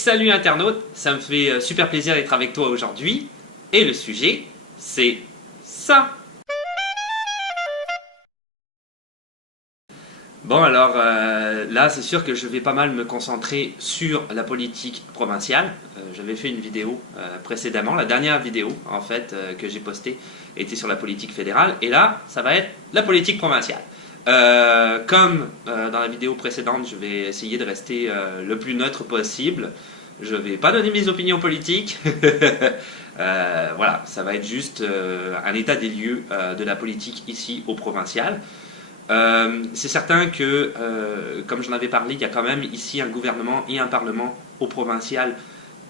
salut internaute, ça me fait super plaisir d'être avec toi aujourd'hui. Et le sujet, c'est ça. Bon alors là c'est sûr que je vais pas mal me concentrer sur la politique provinciale. J'avais fait une vidéo précédemment, la dernière vidéo en fait que j'ai postée était sur la politique fédérale. Et là ça va être la politique provinciale. Comme dans la vidéo précédente, je vais essayer de rester le plus neutre possible. Je vais pas donner mes opinions politiques. Voilà, ça va être juste un état des lieux de la politique ici au provincial. C'est certain que, comme j'en avais parlé, il y a quand même ici un gouvernement et un parlement au provincial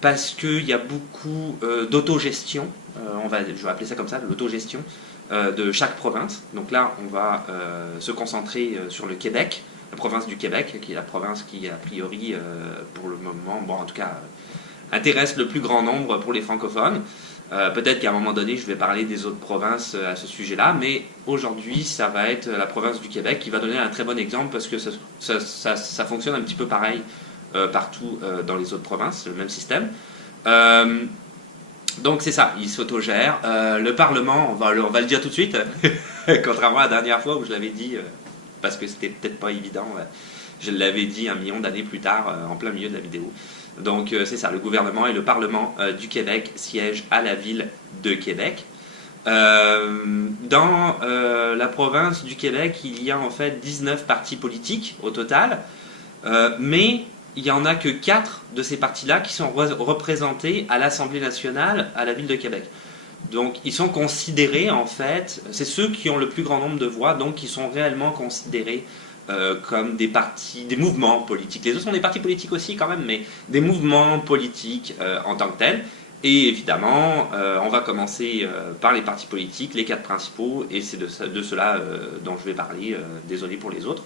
parce qu'il y a beaucoup d'autogestion, je vais appeler ça comme ça, l'autogestion de chaque province. Donc là, on va se concentrer sur le Québec, la province du Québec, qui est la province qui, a priori, pour le moment, bon, en tout cas, intéresse le plus grand nombre pour les francophones. Peut-être qu'à un moment donné, je vais parler des autres provinces à ce sujet-là, mais aujourd'hui, ça va être la province du Québec qui va donner un très bon exemple parce que ça fonctionne un petit peu pareil partout dans les autres provinces, le même système. Donc c'est ça, il s'autogère. Le Parlement, on va le dire tout de suite, contrairement à la dernière fois où je l'avais dit, parce que c'était peut-être pas évident, je l'avais dit 1 million d'années plus tard, en plein milieu de la vidéo. Donc c'est ça, le gouvernement et le Parlement du Québec siègent à la ville de Québec. Dans la province du Québec, il y a en fait 19 partis politiques au total, mais il n'y en a que 4 de ces partis-là qui sont représentés à l'Assemblée nationale à la ville de Québec. Donc ils sont considérés en fait, c'est ceux qui ont le plus grand nombre de voix, donc ils sont réellement considérés comme des partis, des mouvements politiques. Les autres sont des partis politiques aussi quand même, mais des mouvements politiques en tant que tels. Et évidemment, on va commencer par les partis politiques, les 4 principaux, et c'est de cela dont je vais parler, désolé pour les autres,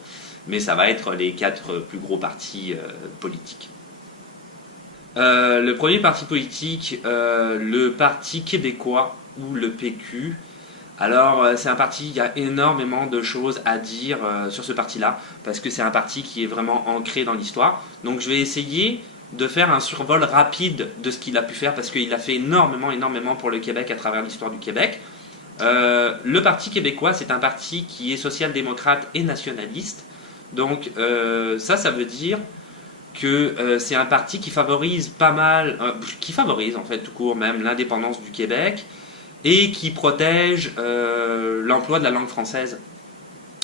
mais ça va être les 4 plus gros partis politiques. Le premier parti politique, le Parti québécois, ou le PQ. Alors c'est un parti, il y a énormément de choses à dire sur ce parti-là, parce que c'est un parti qui est vraiment ancré dans l'histoire. Donc je vais essayer de faire un survol rapide de ce qu'il a pu faire, parce qu'il a fait énormément pour le Québec à travers l'histoire du Québec. Le Parti québécois, c'est un parti qui est social-démocrate et nationaliste. Donc ça veut dire que c'est un parti qui favorise pas mal, qui favorise en fait tout court même l'indépendance du Québec, et qui protège l'emploi de la langue française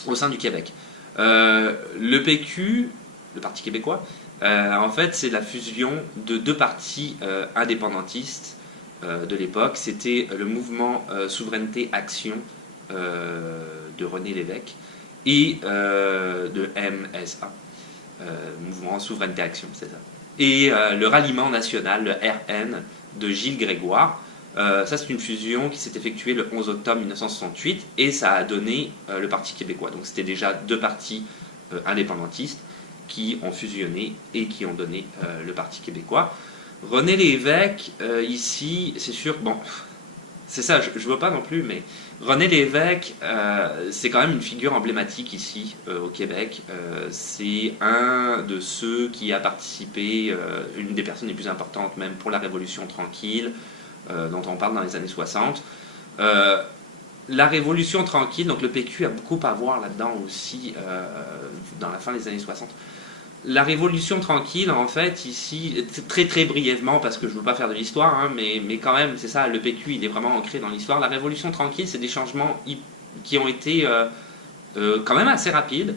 au sein du Québec. Le PQ, le Parti québécois, en fait c'est la fusion de 2 partis indépendantistes de l'époque. C'était le mouvement Souveraineté Action de René Lévesque et de MSA, mouvement Souveraineté Action, c'est ça. Et le Ralliement National, le RN, de Gilles Grégoire. Ça c'est une fusion qui s'est effectuée le 11 octobre 1968 et ça a donné le Parti québécois. Donc c'était déjà 2 partis indépendantistes qui ont fusionné et qui ont donné le Parti québécois. René Lévesque, ici, c'est sûr, bon, c'est ça, je ne veux pas non plus, mais René Lévesque, c'est quand même une figure emblématique ici au Québec. C'est un de ceux qui a participé, une des personnes les plus importantes même pour la Révolution tranquille, dont on parle dans les années 60. La Révolution tranquille, donc le PQ a beaucoup à voir là-dedans aussi, dans la fin des années 60. La Révolution tranquille, en fait, ici, très brièvement, parce que je ne veux pas faire de l'histoire, hein, mais quand même, c'est ça, le PQ, il est vraiment ancré dans l'histoire. La Révolution tranquille, c'est des changements qui ont été quand même assez rapides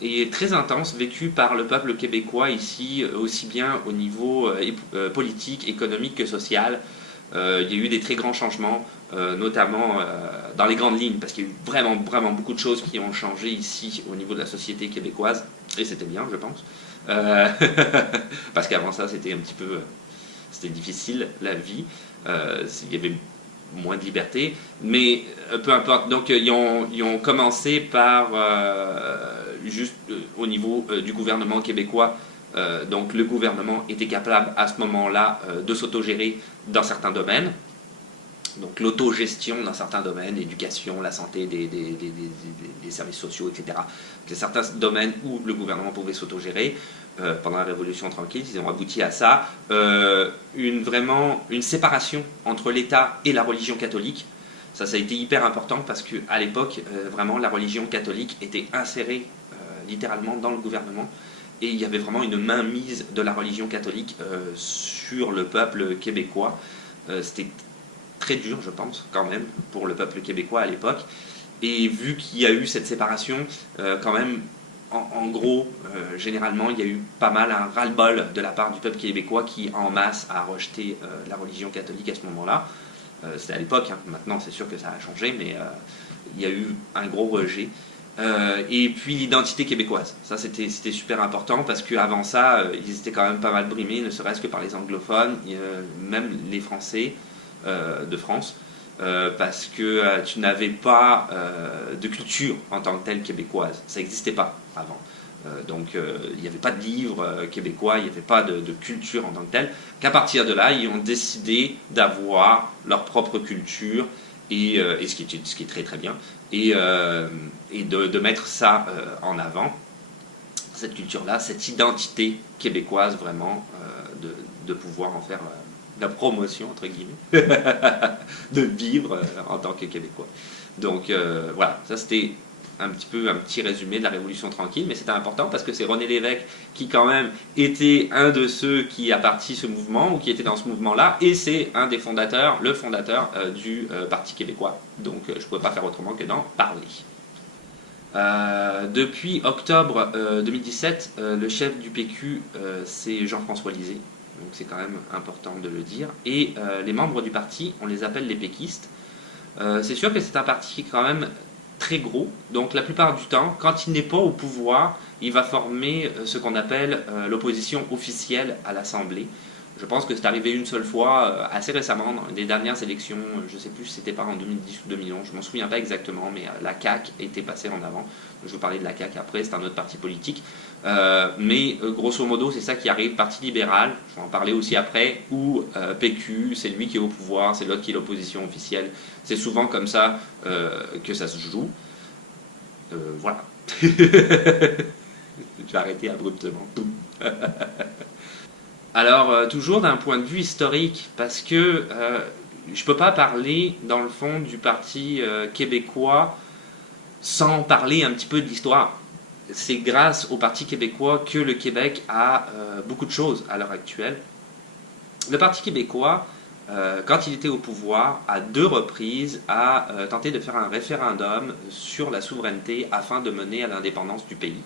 et très intenses, vécus par le peuple québécois ici, aussi bien au niveau politique, économique que social. Il y a eu des très grands changements, notamment dans les grandes lignes, parce qu'il y a eu vraiment beaucoup de choses qui ont changé ici au niveau de la société québécoise, et c'était bien, je pense. Parce qu'avant ça, c'était un petit peu c'était difficile, la vie. Il y avait moins de liberté, mais peu importe. Donc, ils ont commencé par, juste au niveau du gouvernement québécois. Donc le gouvernement était capable à ce moment-là de s'autogérer dans certains domaines. Donc l'autogestion dans certains domaines, l'éducation, la santé, des services sociaux, etc. Il y a certains domaines où le gouvernement pouvait s'autogérer. Pendant la Révolution tranquille, ils ont abouti à ça. Vraiment une séparation entre l'État et la religion catholique. Ça a été hyper important parce qu'à l'époque, vraiment, la religion catholique était insérée littéralement dans le gouvernement. Et il y avait vraiment une mainmise de la religion catholique sur le peuple québécois. C'était très dur, je pense, quand même, pour le peuple québécois à l'époque. Et vu qu'il y a eu cette séparation, quand même, en gros, généralement, il y a eu pas mal un ras-le-bol de la part du peuple québécois qui, en masse, a rejeté la religion catholique à ce moment-là. C'était à l'époque, hein. Maintenant c'est sûr que ça a changé, mais il y a eu un gros rejet. Et puis l'identité québécoise, ça c'était super important parce qu'avant ça, ils étaient quand même pas mal brimés, ne serait-ce que par les anglophones, même les Français de France, parce que tu n'avais pas de culture en tant que telle québécoise, ça n'existait pas avant. Donc il n'y avait pas de livres québécois, il n'y avait pas de culture en tant que telle, qu'à partir de là, ils ont décidé d'avoir leur propre culture, et ce qui est très très bien, et de mettre ça en avant, cette culture-là, cette identité québécoise vraiment, de pouvoir en faire la promotion, entre guillemets, de vivre en tant que Québécois. Donc voilà, ça c'était un petit résumé de la Révolution tranquille, mais c'était important parce que c'est René Lévesque qui quand même était un de ceux qui a parti ce mouvement, ou qui était dans ce mouvement-là, et c'est un des fondateurs, le fondateur du Parti québécois. Donc je ne pouvais pas faire autrement que d'en parler. Depuis octobre 2017, le chef du PQ, c'est Jean-François Lisée, donc c'est quand même important de le dire, et les membres du parti, on les appelle les péquistes. C'est sûr que c'est un parti quand même très gros, donc la plupart du temps, quand il n'est pas au pouvoir, il va former ce qu'on appelle l'opposition officielle à l'Assemblée. Je pense que c'est arrivé une seule fois, assez récemment, dans les dernières élections, je ne sais plus si c'était pas en 2010 ou 2011, je ne m'en souviens pas exactement, mais la CAQ était passée en avant. Je vais parler de la CAQ après, c'est un autre parti politique. Mais grosso modo, c'est ça qui arrive, Parti libéral, je vais en parler aussi après, ou PQ, c'est lui qui est au pouvoir, c'est l'autre qui est l'opposition officielle. C'est souvent comme ça que ça se joue. Voilà. Je vais arrêter abruptement. Alors, toujours d'un point de vue historique, parce que je ne peux pas parler, dans le fond, du Parti québécois sans parler un petit peu de l'histoire. C'est grâce au Parti québécois que le Québec a beaucoup de choses à l'heure actuelle. Le Parti québécois, quand il était au pouvoir, à 2 reprises, a tenté de faire un référendum sur la souveraineté afin de mener à l'indépendance du pays.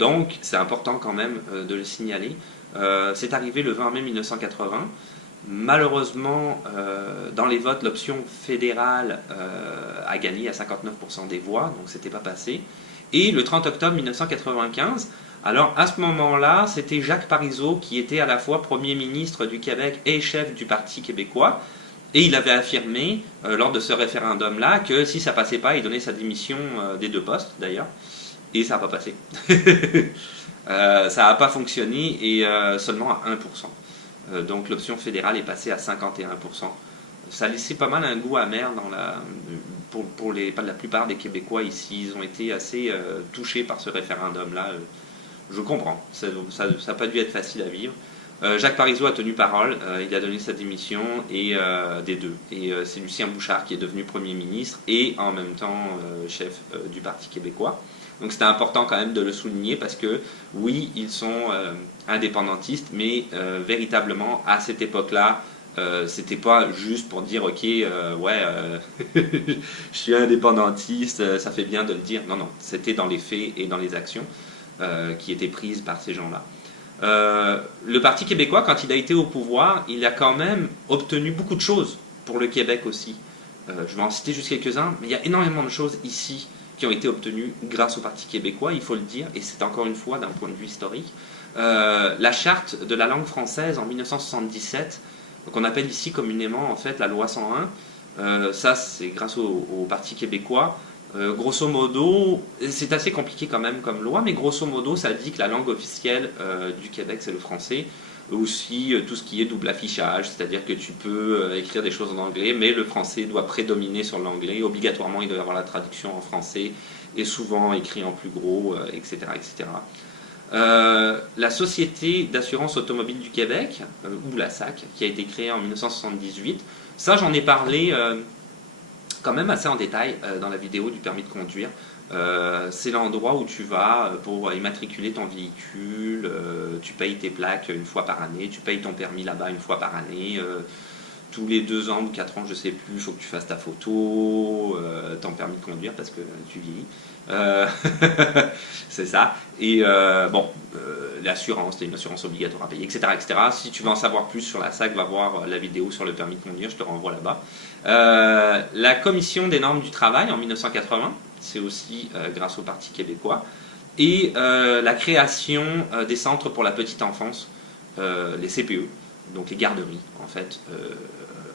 Donc, c'est important quand même de le signaler. C'est arrivé le 20 mai 1980. Malheureusement, dans les votes, l'option fédérale a gagné à 59% des voix, donc c'était pas passé. Et le 30 octobre 1995, alors à ce moment-là, c'était Jacques Parizeau qui était à la fois Premier ministre du Québec et chef du Parti québécois. Et il avait affirmé, lors de ce référendum-là, que si ça passait pas, il donnait sa démission des 2 postes, d'ailleurs. Et ça n'a pas passé. Ça n'a pas fonctionné, et seulement à 1%. Donc l'option fédérale est passée à 51%. Ça a laissé pas mal un goût amer pour la plupart des Québécois ici. Ils ont été assez touchés par ce référendum-là. Je comprends, ça n'a pas dû être facile à vivre. Jacques Parizeau a tenu parole, il a donné sa démission, et des 2. Et c'est Lucien Bouchard qui est devenu Premier ministre et en même temps chef du Parti québécois. Donc c'était important quand même de le souligner parce que oui, ils sont indépendantistes, mais véritablement à cette époque-là, c'était pas juste pour dire ok, je suis indépendantiste, ça fait bien de le dire. Non, non, c'était dans les faits et dans les actions qui étaient prises par ces gens-là. Le Parti québécois, quand il a été au pouvoir, il a quand même obtenu beaucoup de choses pour le Québec aussi. Je vais en citer juste quelques-uns, mais il y a énormément de choses ici qui ont été obtenues grâce au Parti québécois, il faut le dire, et c'est encore une fois d'un point de vue historique. La charte de la langue française en 1977, qu'on appelle ici communément en fait la loi 101, ça c'est grâce au Parti québécois. Grosso modo, c'est assez compliqué quand même comme loi, mais grosso modo ça dit que la langue officielle du Québec c'est le français. Aussi tout ce qui est double affichage, c'est-à-dire que tu peux écrire des choses en anglais, mais le français doit prédominer sur l'anglais. Obligatoirement, il doit y avoir la traduction en français, et souvent écrit en plus gros, etc. etc. La Société d'assurance automobile du Québec, ou la SAC, qui a été créée en 1978, ça j'en ai parlé quand même assez en détail dans la vidéo du permis de conduire. C'est l'endroit où tu vas pour immatriculer ton véhicule, tu payes tes plaques une fois par année, tu payes ton permis là-bas une fois par année, tous les 2 ans ou 4 ans, je sais plus, il faut que tu fasses ta photo, ton permis de conduire parce que tu vieillis. C'est ça. Et l'assurance, c'est une assurance obligatoire à payer, etc., etc. Si tu veux en savoir plus sur la SAC, va voir la vidéo sur le permis de conduire, je te renvoie là-bas. La Commission des normes du travail en 1980, c'est aussi grâce au Parti québécois, et la création des centres pour la petite enfance, les CPE, donc les garderies en fait,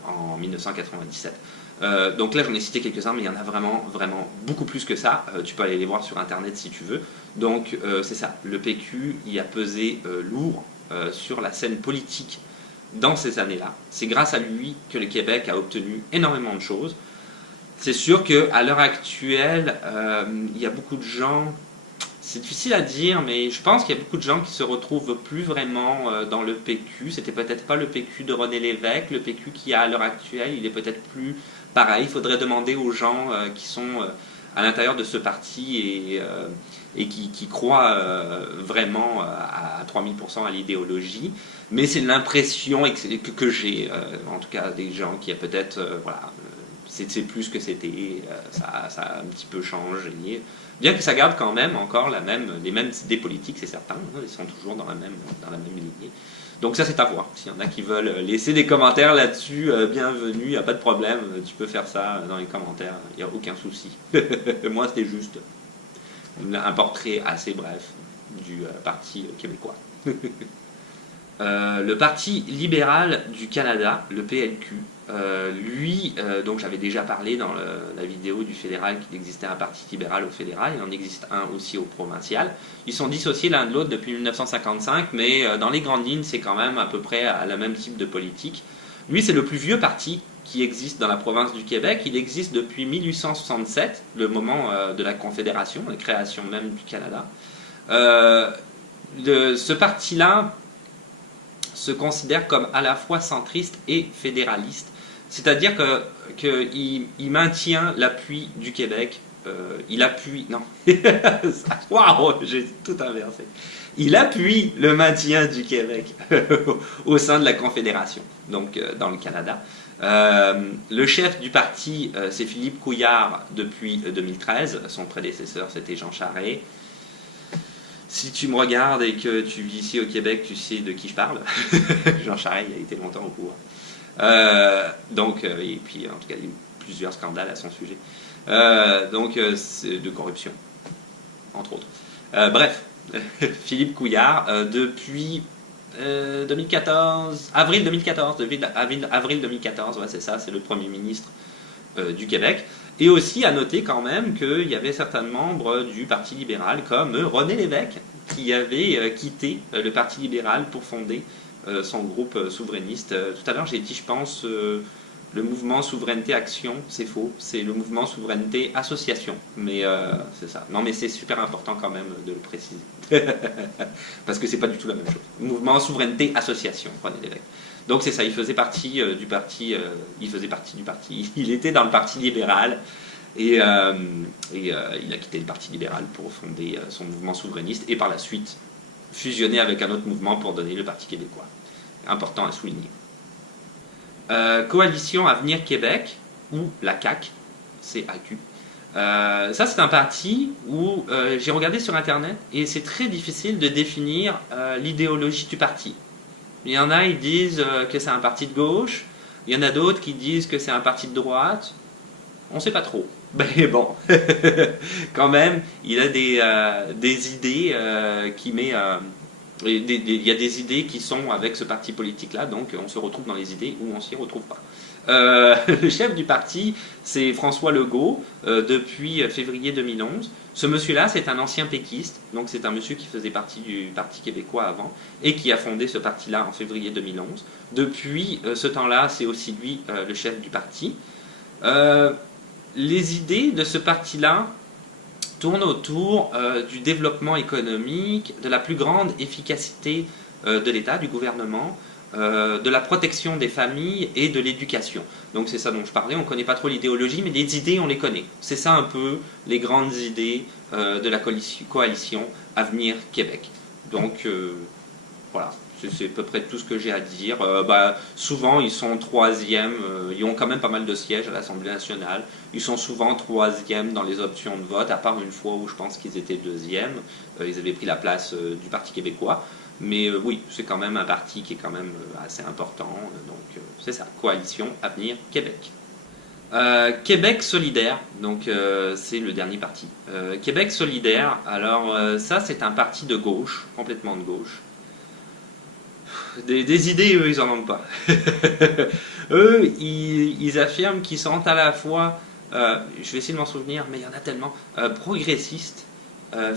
en 1997. Donc là j'en ai cité quelques-uns, mais il y en a vraiment, vraiment beaucoup plus que ça. Tu peux aller les voir sur internet si tu veux. Donc c'est ça, le PQ y a pesé lourd sur la scène politique dans ces années-là. C'est grâce à lui que le Québec a obtenu énormément de choses. C'est sûr qu'à l'heure actuelle, il y a beaucoup de gens, c'est difficile à dire, mais je pense qu'il y a beaucoup de gens qui se retrouvent plus vraiment dans le PQ. C'était peut-être pas le PQ de René Lévesque, le PQ qui a à l'heure actuelle, il est peut-être plus pareil. Il faudrait demander aux gens qui sont à l'intérieur de ce parti et qui croient vraiment à 3000% à l'idéologie. Mais c'est l'impression que j'ai, en tout cas des gens qui a peut-être, voilà, c'est plus que c'était, ça a un petit peu changé. Bien que ça garde quand même encore les mêmes idées politiques, c'est certain, hein, ils sont toujours dans la même lignée. Donc ça c'est à voir. S'il y en a qui veulent laisser des commentaires là-dessus, bienvenue, il n'y a pas de problème, tu peux faire ça dans les commentaires, il n'y a aucun souci. Moi c'était juste un portrait assez bref du Parti québécois. Le Parti libéral du Canada, le PLQ, lui, donc j'avais déjà parlé dans la vidéo du fédéral qu'il existait un parti libéral au fédéral, il en existe un aussi au provincial. Ils sont dissociés l'un de l'autre depuis 1955, mais dans les grandes lignes, c'est quand même à peu près à la même type de politique. Lui, c'est le plus vieux parti qui existe dans la province du Québec. Il existe depuis 1867, le moment de la Confédération, la création même du Canada. Ce parti-là se considère comme à la fois centriste et fédéraliste. C'est-à-dire qu'il maintient l'appui du Québec. Il appuie... Non. Waouh, j'ai tout inversé. Il appuie le maintien du Québec au sein de la Confédération, donc dans le Canada. Le chef du parti, c'est Philippe Couillard depuis 2013. Son prédécesseur, c'était Jean Charest. Si tu me regardes et que tu vis ici au Québec, tu sais de qui je parle. Jean Charest, il a été longtemps au pouvoir. Et puis en tout cas, il y a eu plusieurs scandales à son sujet. De corruption, entre autres. Bref, Philippe Couillard, depuis 2014, avril 2014, ouais, c'est ça, c'est le Premier ministre du Québec. Et aussi à noter quand même qu'il y avait certains membres du Parti libéral comme René Lévesque qui avait quitté le Parti libéral pour fonder son groupe souverainiste. Tout à l'heure j'ai dit, je pense, le mouvement Souveraineté Action, c'est faux, c'est le mouvement Souveraineté Association. Mais c'est ça. Non mais c'est super important quand même de le préciser. Parce que c'est pas du tout la même chose. Mouvement Souveraineté Association, René Lévesque. Donc c'est ça, il faisait partie du parti, il était dans le Parti libéral et il a quitté le Parti libéral pour fonder son mouvement souverainiste et par la suite fusionner avec un autre mouvement pour donner le Parti québécois. Important à souligner. Coalition Avenir Québec, ou la CAQ, CAQ. Ça c'est un parti où j'ai regardé sur internet et c'est très difficile de définir l'idéologie du parti. Il y en a, ils disent que c'est un parti de gauche. Il y en a d'autres qui disent que c'est un parti de droite. On ne sait pas trop. Mais bon, quand même, il a des idées qui met... il y a des idées qui sont avec ce parti politique-là, donc on se retrouve dans les idées ou on s'y retrouve pas. Le chef du parti, c'est François Legault, depuis février 2011. Ce monsieur-là, c'est un ancien péquiste, donc c'est un monsieur qui faisait partie du Parti québécois avant, et qui a fondé ce parti-là en février 2011. Depuis ce temps-là, c'est aussi lui le chef du parti. Les idées de ce parti-là tournent autour du développement économique, de la plus grande efficacité de l'État, du gouvernement, de la protection des familles et de l'éducation. Donc c'est ça dont je parlais, on ne connaît pas trop l'idéologie, mais les idées, on les connaît. C'est ça un peu les grandes idées de la coalition Avenir Québec. Donc voilà, c'est à peu près tout ce que j'ai à dire. Souvent, ils sont troisième, ils ont quand même pas mal de sièges à l'Assemblée nationale. Ils sont souvent troisième dans les options de vote, à part une fois où je pense qu'ils étaient deuxième. Ils avaient pris la place du Parti québécois. Mais oui, c'est quand même un parti qui est quand même assez important. Donc c'est ça, Coalition Avenir Québec. Québec solidaire, donc c'est le dernier parti. Québec solidaire, alors ça c'est un parti de gauche, complètement de gauche. Des idées, eux, ils en ont pas. Eux, ils affirment qu'ils sont à la fois, je vais essayer de m'en souvenir, mais il y en a tellement, progressistes,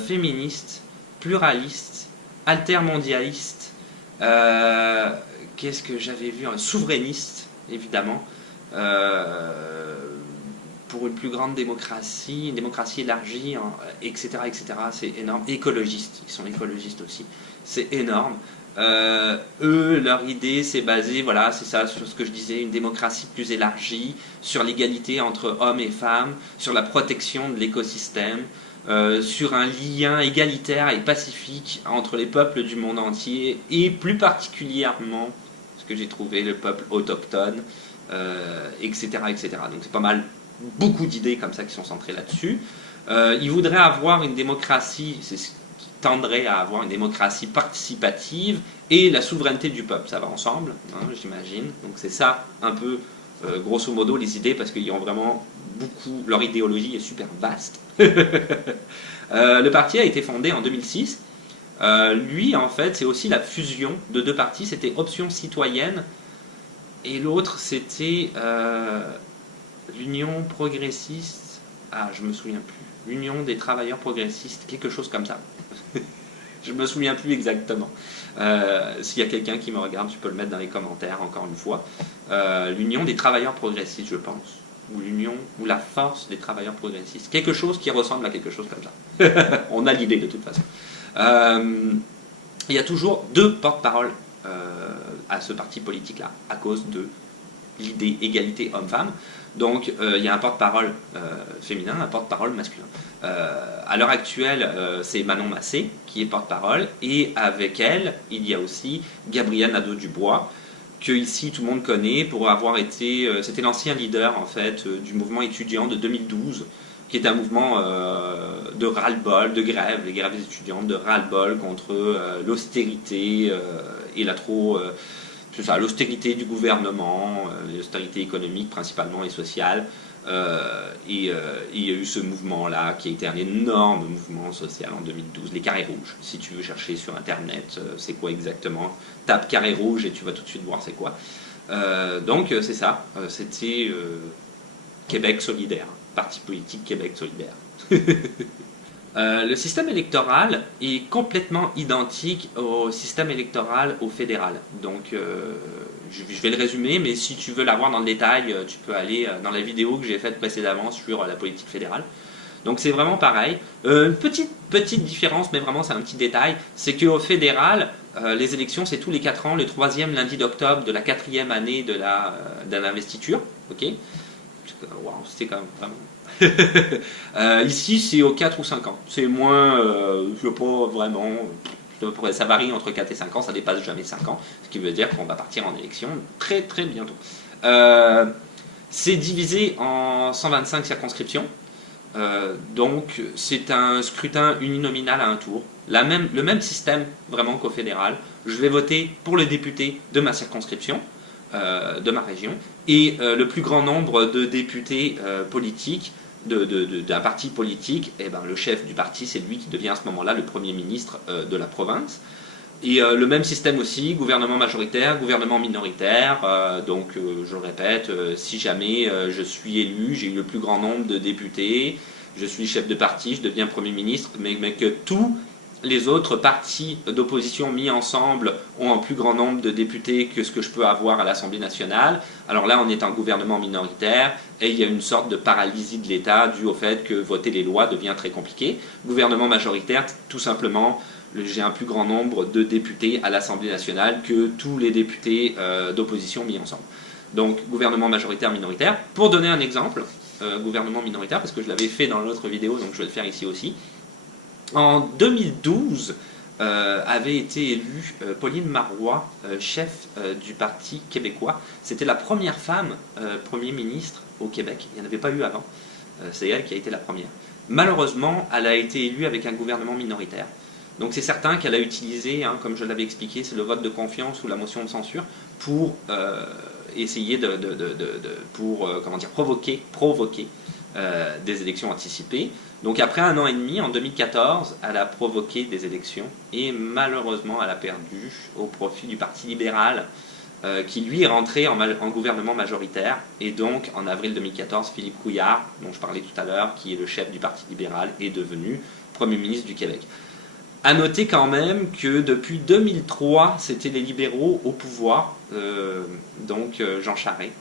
féministes, pluralistes, altermondialistes, qu'est-ce que j'avais vu, souverainiste, évidemment, pour une plus grande démocratie, une démocratie élargie, etc., etc. C'est énorme. Écologistes, ils sont écologistes aussi. C'est énorme. Eux, leur idée, c'est basé, voilà, c'est ça, sur ce que je disais, une démocratie plus élargie, sur l'égalité entre hommes et femmes, sur la protection de l'écosystème, sur un lien égalitaire et pacifique entre les peuples du monde entier, et plus particulièrement, ce que j'ai trouvé, le peuple autochtone, etc., etc. Donc c'est pas mal, beaucoup d'idées comme ça qui sont centrées là-dessus. Ils voudraient avoir une démocratie, c'est ce qui tendrait à avoir une démocratie participative et la souveraineté du peuple, ça va ensemble, hein, j'imagine. Donc c'est ça un peu, grosso modo, les idées, parce qu'ils ont vraiment beaucoup, leur idéologie est super vaste. Le parti a été fondé en 2006. Lui, en fait, c'est aussi la fusion de deux partis. C'était Option citoyenne et l'autre, c'était l'Union progressiste. Ah, je me souviens plus. L'Union des travailleurs progressistes, quelque chose comme ça. Je me souviens plus exactement. S'il y a quelqu'un qui me regarde, tu peux le mettre dans les commentaires, encore une fois. L'Union des travailleurs progressistes, je pense. Ou l'Union, ou la force des travailleurs progressistes. Quelque chose qui ressemble à quelque chose comme ça. On a l'idée de toute façon. Il y a toujours deux porte-paroles à ce parti politique-là, à cause de l'idée égalité homme-femme. Donc il y a un porte-parole féminin, un porte-parole masculin. À l'heure actuelle, c'est Manon Massé qui est porte-parole, et avec elle, il y a aussi Gabrielle Nadeau-Dubois, que ici tout le monde connaît pour avoir été, c'était l'ancien leader en fait du mouvement étudiant de 2012, qui est un mouvement de ras-le-bol, de grève, les grèves des étudiants, de ras-le-bol contre l'austérité et c'est ça, l'austérité du gouvernement, l'austérité économique principalement et sociale. Et il y a eu ce mouvement-là qui a été un énorme mouvement social en 2012, les carrés rouges. Si tu veux chercher sur internet, c'est quoi exactement, tape carré rouge et tu vas tout de suite voir c'est quoi. Donc c'est ça, c'était Québec solidaire, parti politique Québec solidaire. Le système électoral est complètement identique au système électoral au fédéral. Donc, je vais le résumer, mais si tu veux l'avoir dans le détail, tu peux aller dans la vidéo que j'ai faite précédemment sur la politique fédérale. Donc, c'est vraiment pareil. Une petite différence, mais vraiment c'est un petit détail, c'est qu'au fédéral, les élections, c'est tous les 4 ans, le 3e lundi d'octobre de la 4e année de l'investiture. Ok, wow, c'était quand même vraiment... ici c'est aux 4 ou 5 ans, c'est moins, je sais pas vraiment, ça varie entre 4 et 5 ans, ça dépasse jamais 5 ans, ce qui veut dire qu'on va partir en élection très très bientôt. C'est divisé en 125 circonscriptions, donc c'est un scrutin uninominal à un tour, le même système vraiment qu'au fédéral. Je vais voter pour le député de ma circonscription, de ma région, et le plus grand nombre de députés politiques d'un parti politique, et ben, le chef du parti, c'est lui qui devient à ce moment-là le Premier ministre de la province. Et le même système aussi, gouvernement majoritaire, gouvernement minoritaire. Donc, je le répète, si jamais je suis élu, j'ai eu le plus grand nombre de députés, je suis chef de parti, je deviens Premier ministre, mais que tous les autres partis d'opposition mis ensemble ont un plus grand nombre de députés que ce que je peux avoir à l'Assemblée nationale. Alors là, on est en gouvernement minoritaire et il y a une sorte de paralysie de l'État due au fait que voter les lois devient très compliqué. Gouvernement majoritaire, tout simplement, j'ai un plus grand nombre de députés à l'Assemblée nationale que tous les députés d'opposition mis ensemble. Donc, gouvernement majoritaire-minoritaire. Pour donner un exemple, gouvernement minoritaire, parce que je l'avais fait dans l'autre vidéo, donc je vais le faire ici aussi. En 2012, avait été élue Pauline Marois, chef du Parti québécois. C'était la première femme Premier ministre au Québec. Il n'y en avait pas eu avant. C'est elle qui a été la première. Malheureusement, elle a été élue avec un gouvernement minoritaire. Donc c'est certain qu'elle a utilisé, hein, comme je l'avais expliqué, c'est le vote de confiance ou la motion de censure pour essayer provoquer des élections anticipées. Donc après un an et demi, en 2014, elle a provoqué des élections et malheureusement elle a perdu au profit du Parti libéral qui lui est rentré en gouvernement majoritaire. Et donc en avril 2014, Philippe Couillard, dont je parlais tout à l'heure, qui est le chef du Parti libéral, est devenu Premier ministre du Québec. À noter quand même que depuis 2003, c'était les libéraux au pouvoir, donc Jean Charest,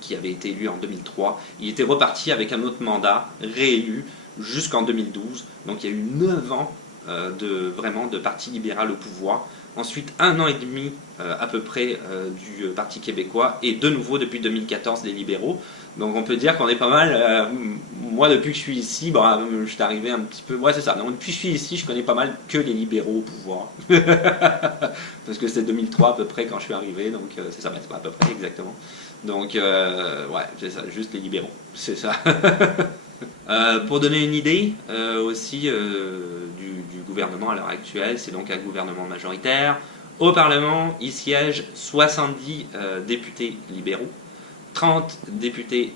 qui avait été élu en 2003. Il était reparti avec un autre mandat, réélu, jusqu'en 2012. Donc il y a eu 9 ans de Parti libéral au pouvoir. Ensuite, 1 an et demi à peu près du Parti québécois. Et de nouveau, depuis 2014, les libéraux. Donc on peut dire qu'on est pas mal. Moi, depuis que je suis ici, je suis arrivé un petit peu. Ouais, c'est ça. Donc, depuis que je suis ici, je connais pas mal que les libéraux au pouvoir. Parce que c'était 2003 à peu près quand je suis arrivé. Donc c'est ça, c'est pas à peu près exactement. Donc, ouais, c'est ça, juste les libéraux, c'est ça. Pour donner une idée aussi du gouvernement à l'heure actuelle, c'est donc un gouvernement majoritaire. Au Parlement, il siège 70 députés libéraux, 30 députés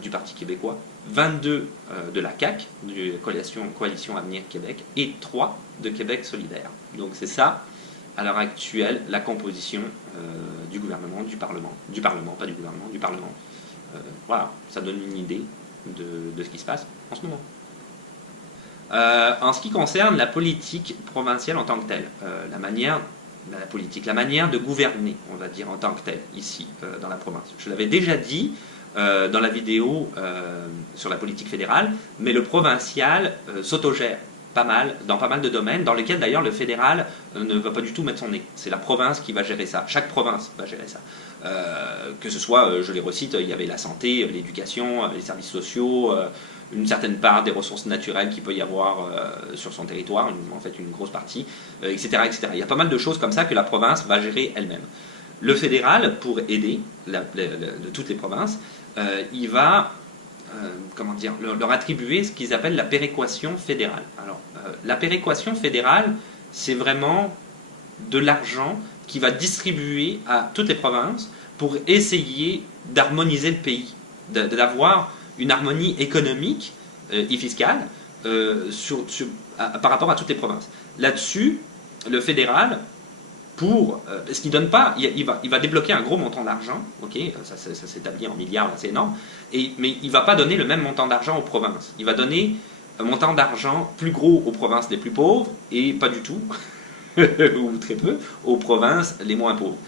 du Parti québécois, 22 de la CAQ, de Coalition Avenir Québec, et 3 de Québec solidaire. Donc c'est ça, à l'heure actuelle, la composition du gouvernement, du Parlement, pas du gouvernement, du Parlement. Voilà, ça donne une idée de ce qui se passe en ce moment. En ce qui concerne la politique provinciale en tant que telle, la manière de gouverner, on va dire, en tant que telle, ici, dans la province. Je l'avais déjà dit dans la vidéo sur la politique fédérale, mais le provincial s'autogère dans pas mal de domaines, dans lesquels d'ailleurs le fédéral ne va pas du tout mettre son nez. C'est la province qui va gérer ça. Chaque province va gérer ça. Que ce soit, je les recite, il y avait la santé, l'éducation, les services sociaux, une certaine part des ressources naturelles qu'il peut y avoir sur son territoire, en fait une grosse partie, etc., etc. Il y a pas mal de choses comme ça que la province va gérer elle-même. Le fédéral, pour aider de toutes les provinces, il va leur attribuer ce qu'ils appellent la péréquation fédérale. Alors, la péréquation fédérale, c'est vraiment de l'argent qui va distribuer à toutes les provinces pour essayer d'harmoniser le pays, d'avoir une harmonie économique et fiscale par rapport à toutes les provinces. Là-dessus, le fédéral, parce qu'il donne pas, il va débloquer un gros montant d'argent, ok, ça s'établit en milliards, c'est énorme, mais il ne va pas donner le même montant d'argent aux provinces. Il va donner un montant d'argent plus gros aux provinces les plus pauvres et pas du tout, ou très peu, aux provinces les moins pauvres.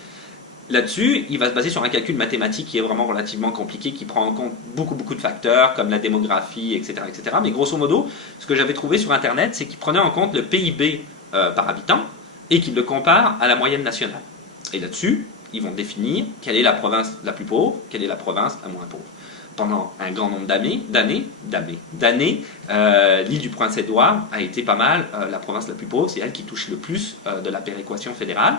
Là-dessus, il va se baser sur un calcul mathématique qui est vraiment relativement compliqué, qui prend en compte beaucoup de facteurs, comme la démographie, etc., etc. Mais grosso modo, ce que j'avais trouvé sur Internet, c'est qu'il prenait en compte le PIB par habitant, et qu'ils le comparent à la moyenne nationale. Et là-dessus, ils vont définir quelle est la province la plus pauvre, quelle est la province la moins pauvre. Pendant un grand nombre d'années, l'île du Prince-Édouard a été pas mal la province la plus pauvre, c'est elle qui touche le plus de la péréquation fédérale.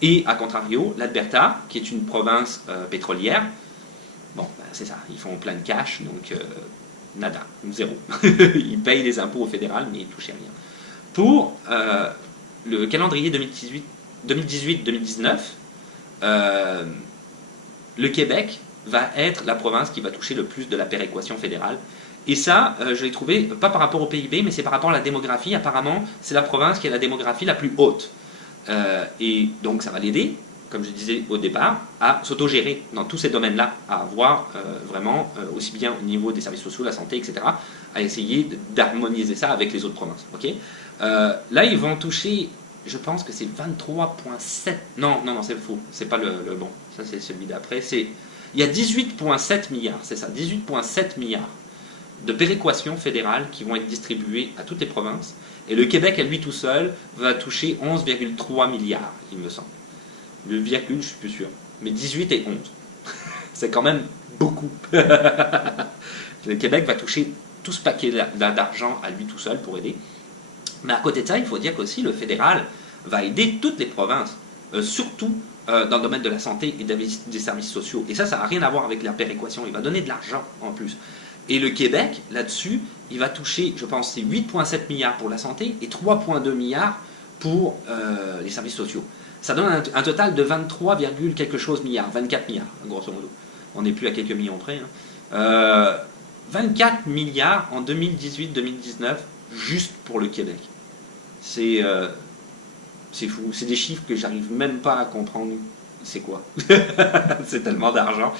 Et à contrario, l'Alberta, qui est une province pétrolière, bon, c'est ça, ils font plein de cash, donc nada, zéro. Ils payent des impôts au fédéral, mais ils ne touchent rien. Pour le calendrier 2018-2019, le Québec va être la province qui va toucher le plus de la péréquation fédérale. Et ça, je l'ai trouvé, pas par rapport au PIB, mais c'est par rapport à la démographie. Apparemment, c'est la province qui a la démographie la plus haute. Et donc, ça va l'aider, comme je disais au départ, à s'autogérer dans tous ces domaines-là, à avoir vraiment, aussi bien au niveau des services sociaux, la santé, etc., à essayer d'harmoniser ça avec les autres provinces. Okay, là, ils vont toucher, je pense que c'est 23,7. Non, c'est faux, c'est pas le bon. Ça, c'est celui d'après. Il y a 18,7 milliards, c'est ça, 18,7 milliards de péréquations fédérales qui vont être distribuées à toutes les provinces. Et le Québec, à lui tout seul, va toucher 11,3 milliards, il me semble. Le virgule, je suis plus sûr. Mais 18 et 11. C'est quand même beaucoup. Le Québec va toucher tout ce paquet d'argent à lui tout seul pour aider. Mais à côté de ça, il faut dire qu'aussi le fédéral va aider toutes les provinces, surtout dans le domaine de la santé et des services sociaux. Et ça n'a rien à voir avec la péréquation. Il va donner de l'argent en plus. Et le Québec, là-dessus, il va toucher, je pense, c'est 8,7 milliards pour la santé et 3,2 milliards pour les services sociaux. Ça donne un total de 23, quelque chose milliards, 24 milliards, grosso modo. On n'est plus à quelques millions près. 24 milliards en 2018-2019, juste pour le Québec. C'est fou. C'est des chiffres que j'arrive même pas à comprendre. C'est quoi? C'est tellement d'argent.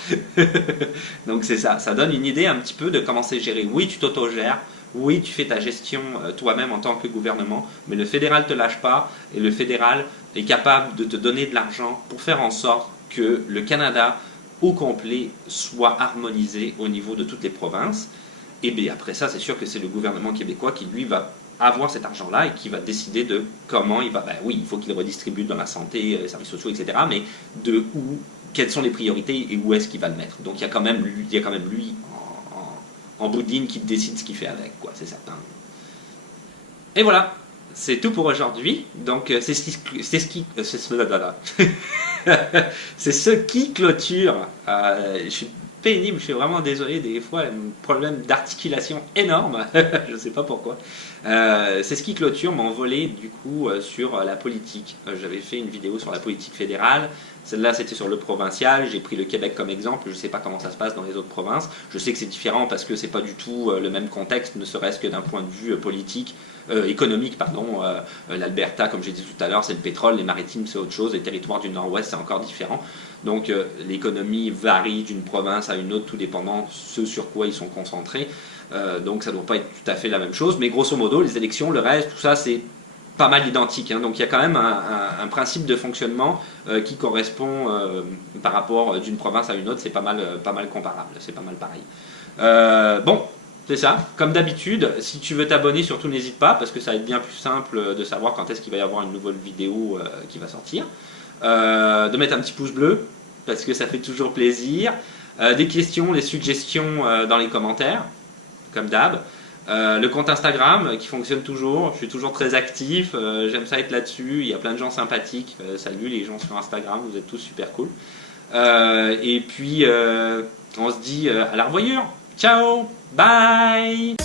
Donc c'est ça. Ça donne une idée un petit peu de comment c'est géré. Oui, tu t'autogères. Oui, tu fais ta gestion toi-même en tant que gouvernement, mais le fédéral ne te lâche pas et le fédéral est capable de te donner de l'argent pour faire en sorte que le Canada au complet soit harmonisé au niveau de toutes les provinces. Et bien après ça, c'est sûr que c'est le gouvernement québécois qui lui va avoir cet argent-là et qui va décider de comment il va... Ben oui, il faut qu'il redistribue dans la santé, les services sociaux, etc. Mais de où, quelles sont les priorités et où est-ce qu'il va le mettre. Donc il y a quand même lui en bout de ligne qui décide ce qu'il fait avec, quoi, c'est certain. Et voilà, c'est tout pour aujourd'hui. Donc c'est ce qui clôture. Je suis pénible, je suis vraiment désolé, des fois un problème d'articulation énorme, je ne sais pas pourquoi. C'est ce qui clôture mon volet du coup sur la politique. J'avais fait une vidéo sur la politique fédérale, celle-là c'était sur le provincial, j'ai pris le Québec comme exemple, je ne sais pas comment ça se passe dans les autres provinces, je sais que c'est différent parce que c'est pas du tout le même contexte, ne serait-ce que d'un point de vue politique, économique, pardon. L'Alberta, comme j'ai dit tout à l'heure, c'est le pétrole, les maritimes c'est autre chose, les territoires du nord-ouest c'est encore différent. Donc l'économie varie d'une province à une autre, tout dépendant ce sur quoi ils sont concentrés. Donc ça ne doit pas être tout à fait la même chose. Mais grosso modo, les élections, le reste, tout ça, c'est pas mal identique. Hein. Donc il y a quand même un principe de fonctionnement qui correspond par rapport d'une province à une autre. C'est pas mal comparable, c'est pas mal pareil. Bon, c'est ça. Comme d'habitude, si tu veux t'abonner, surtout n'hésite pas, parce que ça va être bien plus simple de savoir quand est-ce qu'il va y avoir une nouvelle vidéo qui va sortir. De mettre un petit pouce bleu parce que ça fait toujours plaisir, des questions, des suggestions dans les commentaires comme d'hab, le compte Instagram qui fonctionne toujours, je suis toujours très actif, j'aime ça être là-dessus, il y a plein de gens sympathiques, salut les gens sur Instagram, vous êtes tous super cool, et puis on se dit à la revoyure, ciao, bye.